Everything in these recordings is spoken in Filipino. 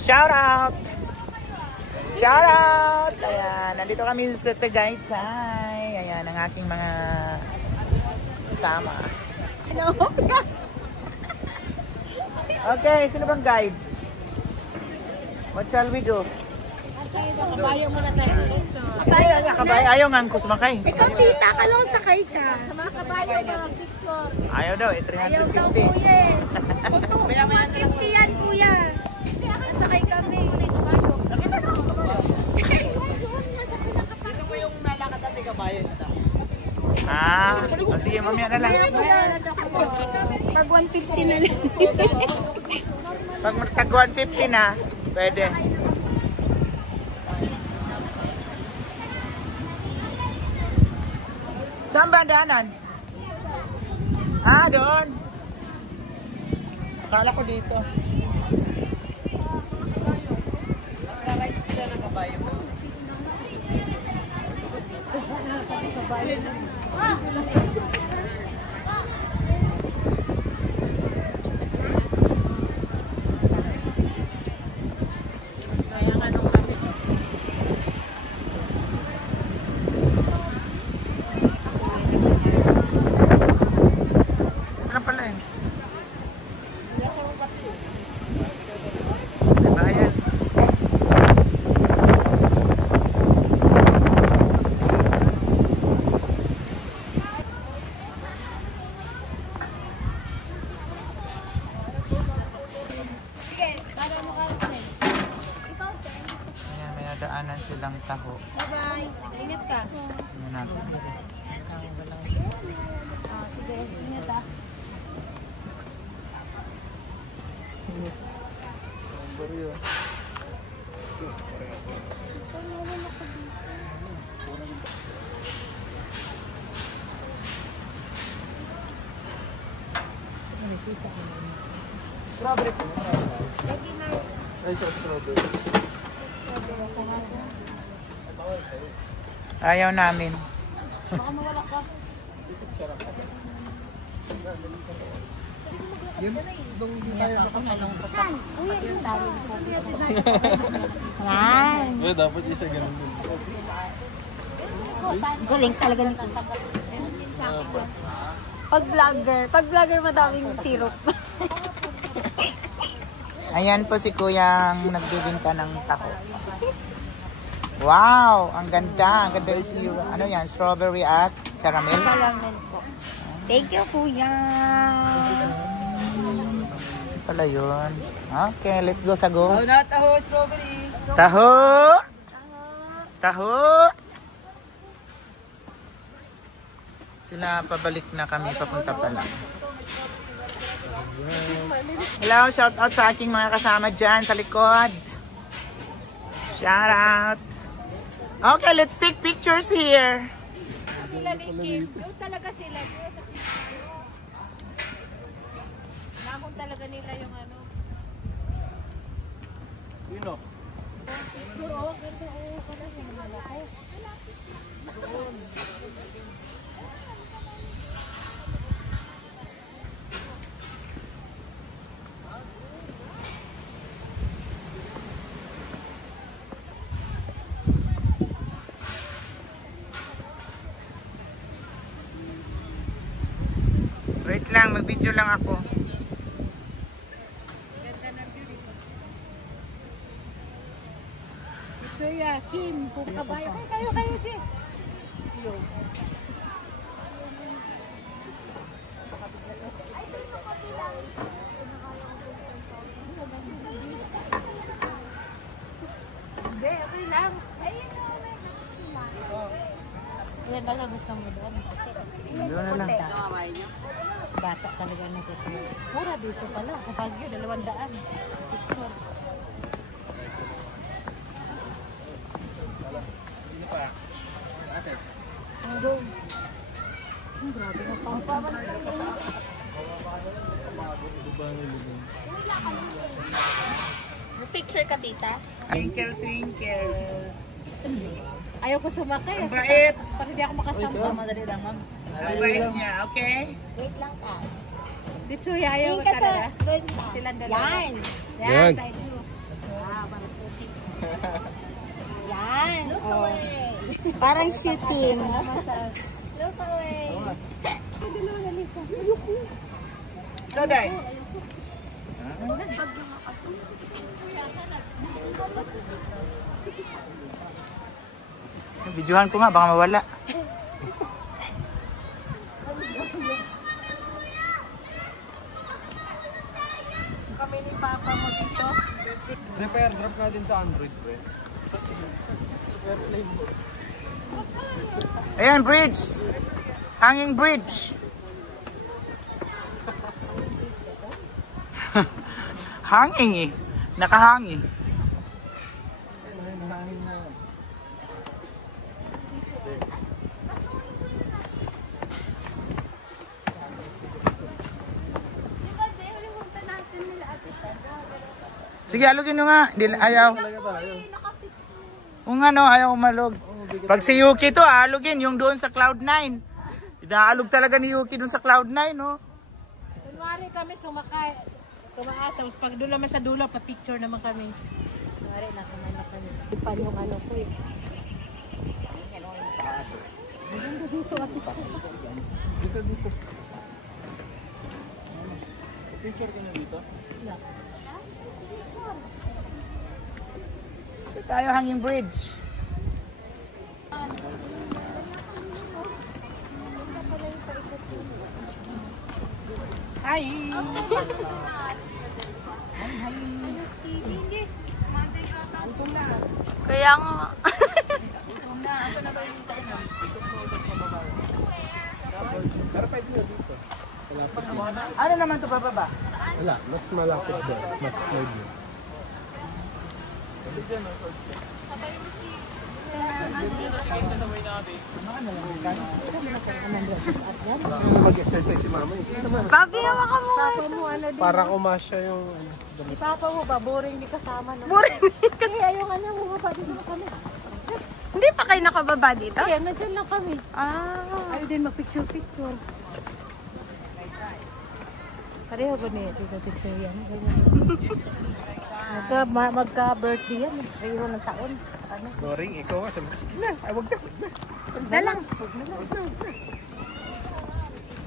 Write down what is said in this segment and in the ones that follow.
Shout out! Shout out! Ayan, nandito kami sa Tagaytay. Ayan, ang aking mga kasama. Okay, sino bang guide? What shall we do? Kabayo muna tayo. Kabayo, ayaw nga ko sumakay. Ikaw tita, kalong sakay ka. Sa mga kabayo, mga picture. Ayaw daw, 350. Ayaw daw kuya eh. 150 yan kuya. Sakay kami. Ito po yung nalakad natin kabayo. Sige, mamaya na lang. Pag 150 na lang. Pag tag 150 na, pwede. Saan ba daanan? Doon. Akala ko dito. Nag-ride sila ng kabayo. Daanan silang taho. Bye-bye. Ingat ka. Sige, ingat ah. Strawberry po. Ay, strawberry. Ayaw namin. Baka mawala ka. Yun, doon tayo nakakalungkutan. Uy, yung tayo po. Yan. Uy, dapat isa ganun din. Galing talaga nito. Pag vlogger madaming syrup. Ayan po si Kuyang nagbibinta ng taho. Wow! Ang ganda. Ang ganda yung ano yan? Strawberry at caramel. Caramel po. Thank you, kuya. Pala yun. Okay, let's go sa go. Taho na, taho, strawberry. Taho! Taho! Sila pabalik na kami, papunta pa lang. Hello, shout out sa aking mga kasama dyan sa likod. Shout out. Okay, let's take pictures here. Sila ni Kim. Yung talaga sila. Nakon talaga nila yung ano. Yun o. Wait lang, mag-video lang ako. So yeah, Kim, kung kabayo. Kayo, Jay. Hindi, okay lang. Ayan lang, gusto mo doon. Doon na lang. Bata talaga natutulog. Mura dito pala, sa Baguio, 200. Picture. Sino pa? Ate. Grabe na pang. Picture ka, tita? Twinkle, twinkle. Ayaw ko sumakay. Ang bait. Para hindi ako makasama. Madali lang, ma'am. Ang bait niya, okay? Wait lang ka. Dito ayaw ka talaga. Silang dalawa. Yan. Yan. Side view. Parang shooting. Daday. Videohan ko nga, baka mawala. Kami ni Papa mo dito. Prepare, drop ka din sa Android, pre. Ayan, bridge. Hanging bridge. Hanging eh. Nakahanging. Sige, alugin nyo nga. Ayaw. Kung ano, ayaw umalog. Pag si Yuki to, alugin yung doon sa Cloud9. Inaalog talaga ni Yuki doon sa Cloud9, no? Kunwari kami sumakay, tumaas, tapos pag doon naman sa dulo, pa-picture naman kami. Kunwari, nakamana kami. Ipan yung ano ko eh. Maganda dito, ati pa. Dito. Picture ka na dito? Tayo hanging bridge. Hi! Kaya nga. Ano naman to bababa? Wala, mas malapit doon. Mas pwede. Mag-exercise si mama. Babi, hawa ka mo. Papa mo, ano din. Parang umasya yung... Si Papa mo ba, boring di kasama. No? Boring. Kasi ayaw ka na, bumaba dito na kami. Hindi pa kayo nakababa dito? Kaya nandiyan lang kami. Ah. Ayaw din mag-picture-picture. Pareho ba niya dito picture yan? Magka-birthday yan. Pareho ng taon. Ano? Boring, ikaw nga. Sabi, sige na. Ay, wag na. Huwag na lang.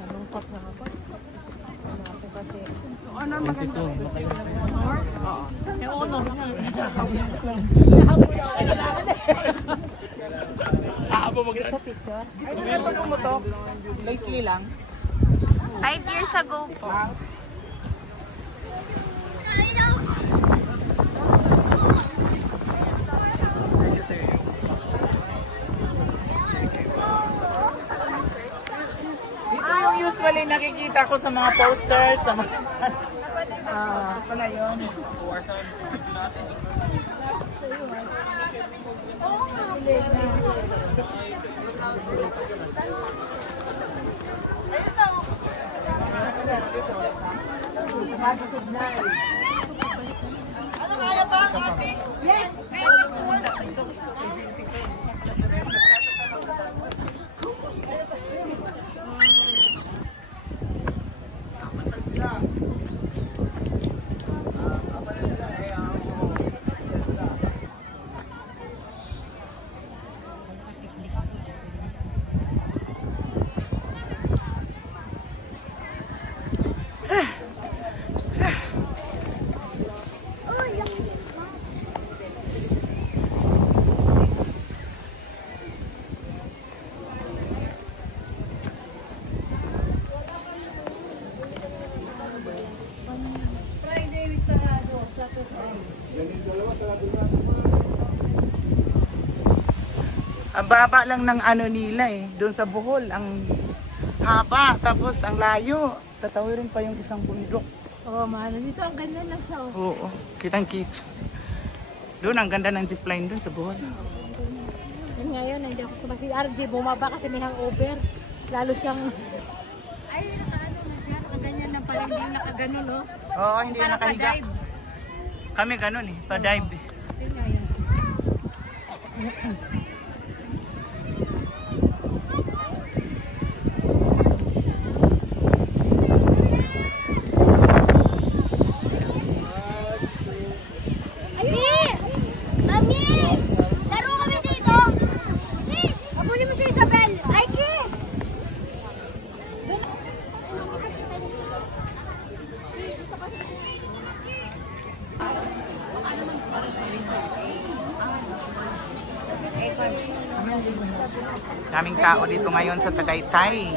Nalungkot na ako. Ano ako kasi. Honor maganda. Yung honor nga. Ito picture. Ay, ano mo to? Lately lang. 5 years ago po. Ito yung usually nakikita ko sa mga posters, sa mga... pala yun. Ang baba lang ng ano nila eh, doon sa Bohol, ang haba, tapos ang layo. Tatawirin pa yung isang bundok. Oo, mahal. Dito ang ganda lang siya. Oo, kitang-kita. Doon, ang ganda ng zipline doon sa Bohol. Yan ngayon, hindi ako sumasi. Si RJ, bumaba kasi may hangover. Lalo siyang... Ay, nakaano na siya. Nakaganyan na pala. Hindi nakagano, no? Oo, hindi na nakahiga. Pa-dive. Kami ganun eh, pa-dive eh. Yan ngayon. Mami! Mami! Laro kami dito! Daming tao dito ngayon sa Tagaytay.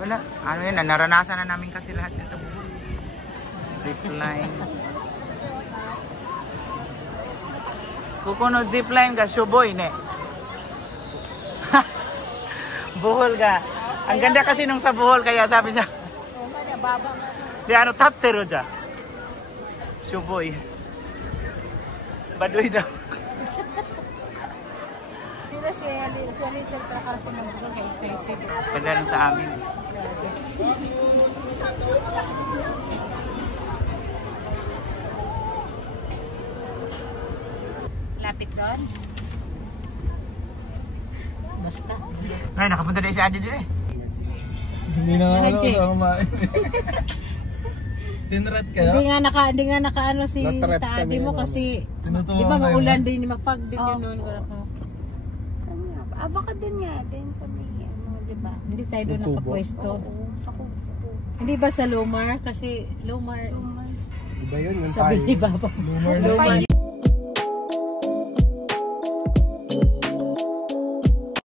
Wala. Ano yun, naranasan na namin kasi lahat yun sa buhay. Zipline. Kukunod zipline ka, Shuboy, ne? Buhol ka. Ang ganda kasi nung sa Bohol, kaya sabi niya, di ano, tatero dyan. Shuboy. Baduy daw. Sila si Alisel kakarating ng Bohol, kaya excited. Ganda rin sa amin. Lapit doon. Basta. Ay, nakapunta na si Adi dyan eh. Hindi na Bakit, ako Jake? sa kumain. Tinrat kayo? Hindi nga nakaano si Natrap Taadi kami mo ng kasi Tinutuwa di ba kayo, maulan no? din mapag din yun noon. Saan nga ba? Baka din nga din sa may ano, di ba? Hindi tayo doon Tutubo. nakapwesto. Oo, sa kubo. Hindi ba sa Lumar? Kasi Lumar Lumars. Iba yun, yung sabi ni tayo. Baba. Lumar na. Lumar.